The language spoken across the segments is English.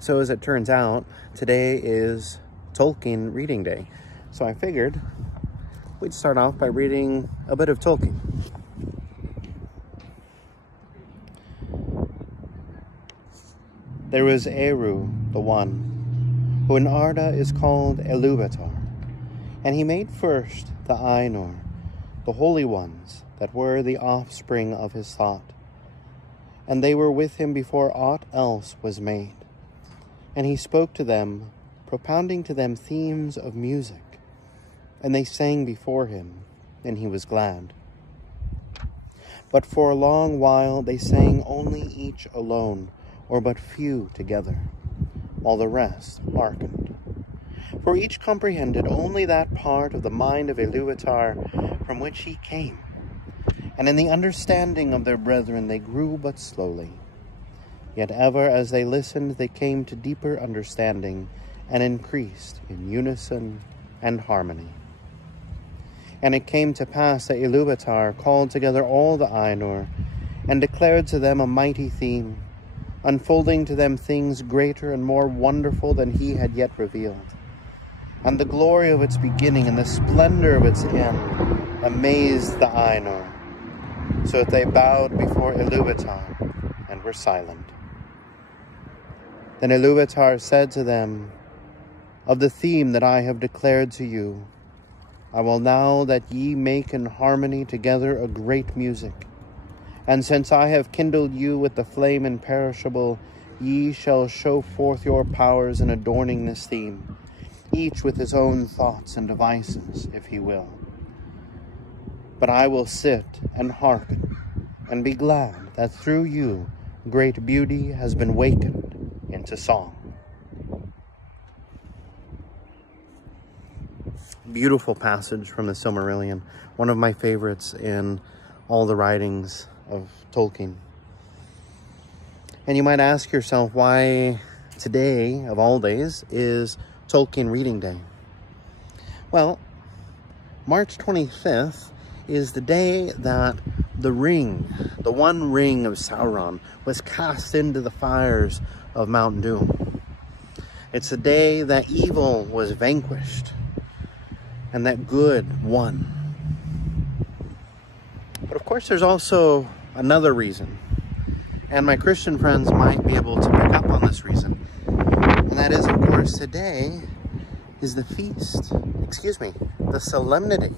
So as it turns out, today is Tolkien reading day. So I figured we'd start off by reading a bit of Tolkien. There was Eru, the One, who in Arda is called Ilúvatar, and he made first the Ainur, the holy ones that were the offspring of his thought. And they were with him before aught else was made. And he spoke to them, propounding to them themes of music. And they sang before him, and he was glad. But for a long while they sang only each alone, or but few together, while the rest hearkened. For each comprehended only that part of the mind of Ilúvatar from which he came. And in the understanding of their brethren they grew but slowly. Yet ever as they listened, they came to deeper understanding and increased in unison and harmony. And it came to pass that Ilúvatar called together all the Ainur and declared to them a mighty theme, unfolding to them things greater and more wonderful than he had yet revealed. And the glory of its beginning and the splendor of its end amazed the Ainur, so that they bowed before Ilúvatar and were silent. Then Ilúvatar said to them, "Of the theme that I have declared to you, I will now that ye make in harmony together a great music. And since I have kindled you with the flame imperishable, ye shall show forth your powers in adorning this theme, each with his own thoughts and devices, if he will. But I will sit and hearken, and be glad that through you great beauty has been wakened into song." Beautiful passage from the Silmarillion, one of my favorites in all the writings of Tolkien. And you might ask yourself why today, of all days, is Tolkien reading day. Well, March 25th is the day that the ring, the one ring of Sauron, was cast into the fires of Mount Doom. It's the day that evil was vanquished and that good won. But of course there's also another reason, and my Christian friends might be able to pick up on this reason, and that is, of course, today is the the solemnity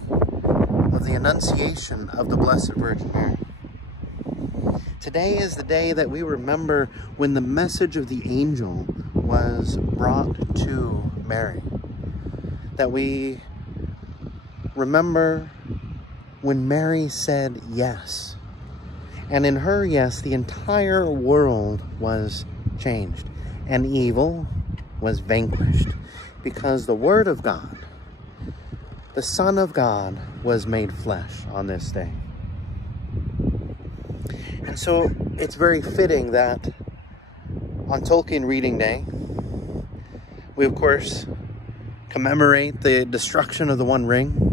of the Annunciation of the Blessed Virgin Mary. Today is the day that we remember when the message of the angel was brought to Mary. That we remember when Mary said yes. And in her yes, the entire world was changed. And evil was vanquished. Because the Word of God, the Son of God, was made flesh on this day. And so it's very fitting that on Tolkien Reading Day, we of course commemorate the destruction of the One Ring,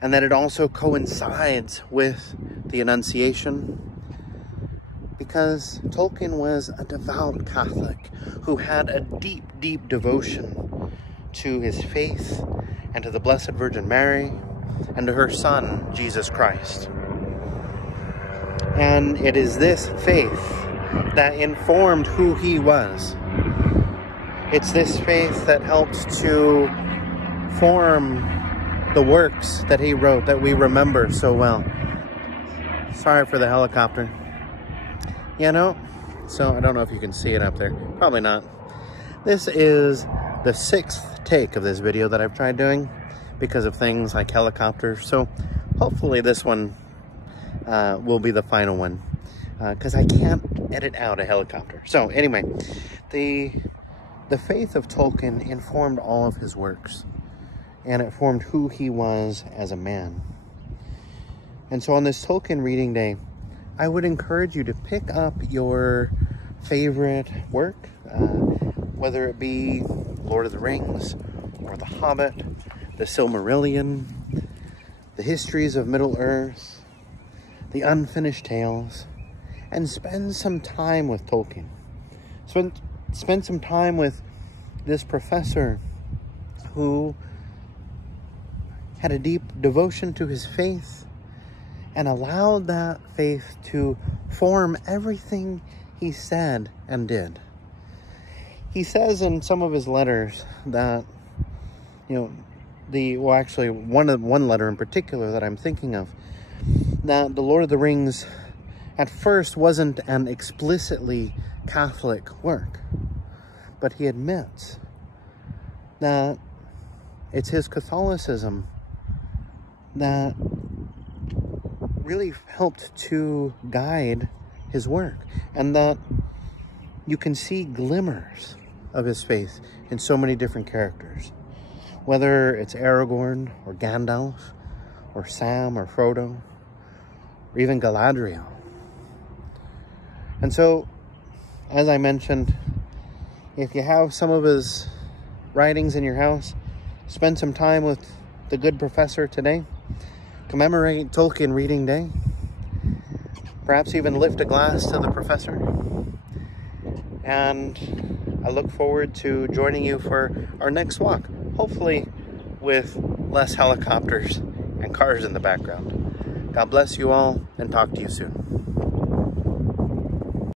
and that it also coincides with the Annunciation, because Tolkien was a devout Catholic who had a deep, deep devotion to his faith and to the Blessed Virgin Mary and to her Son, Jesus Christ. And it is this faith that informed who he was. It's this faith that helped to form the works that he wrote that we remember so well. Sorry for the helicopter. You know, so I don't know if you can see it up there. Probably not. This is the 6th take of this video that I've tried doing because of things like helicopters. So hopefully this one will be the final one, because I can't edit out a helicopter. So anyway, the faith of Tolkien informed all of his works, and it formed who he was as a man. And so on this Tolkien Reading Day, I would encourage you to pick up your favorite work, whether it be Lord of the Rings, or The Hobbit, The Silmarillion, The Histories of Middle-earth, The Unfinished Tales, and spend some time with Tolkien. spent some time with this professor who had a deep devotion to his faith and allowed that faith to form everything he said and did. He says in some of his letters that, one letter in particular that I'm thinking of, that the Lord of the Rings at first wasn't an explicitly Catholic work, but he admits that it's his Catholicism that really helped to guide his work, and that you can see glimmers of his faith in so many different characters, whether it's Aragorn or Gandalf or Sam or Frodo or even Galadriel. And so, as I mentioned, if you have some of his writings in your house, spend some time with the good professor today. Commemorate Tolkien Reading Day. Perhaps even lift a glass to the professor. And I look forward to joining you for our next walk, hopefully with less helicopters and cars in the background. God bless you all, and talk to you soon.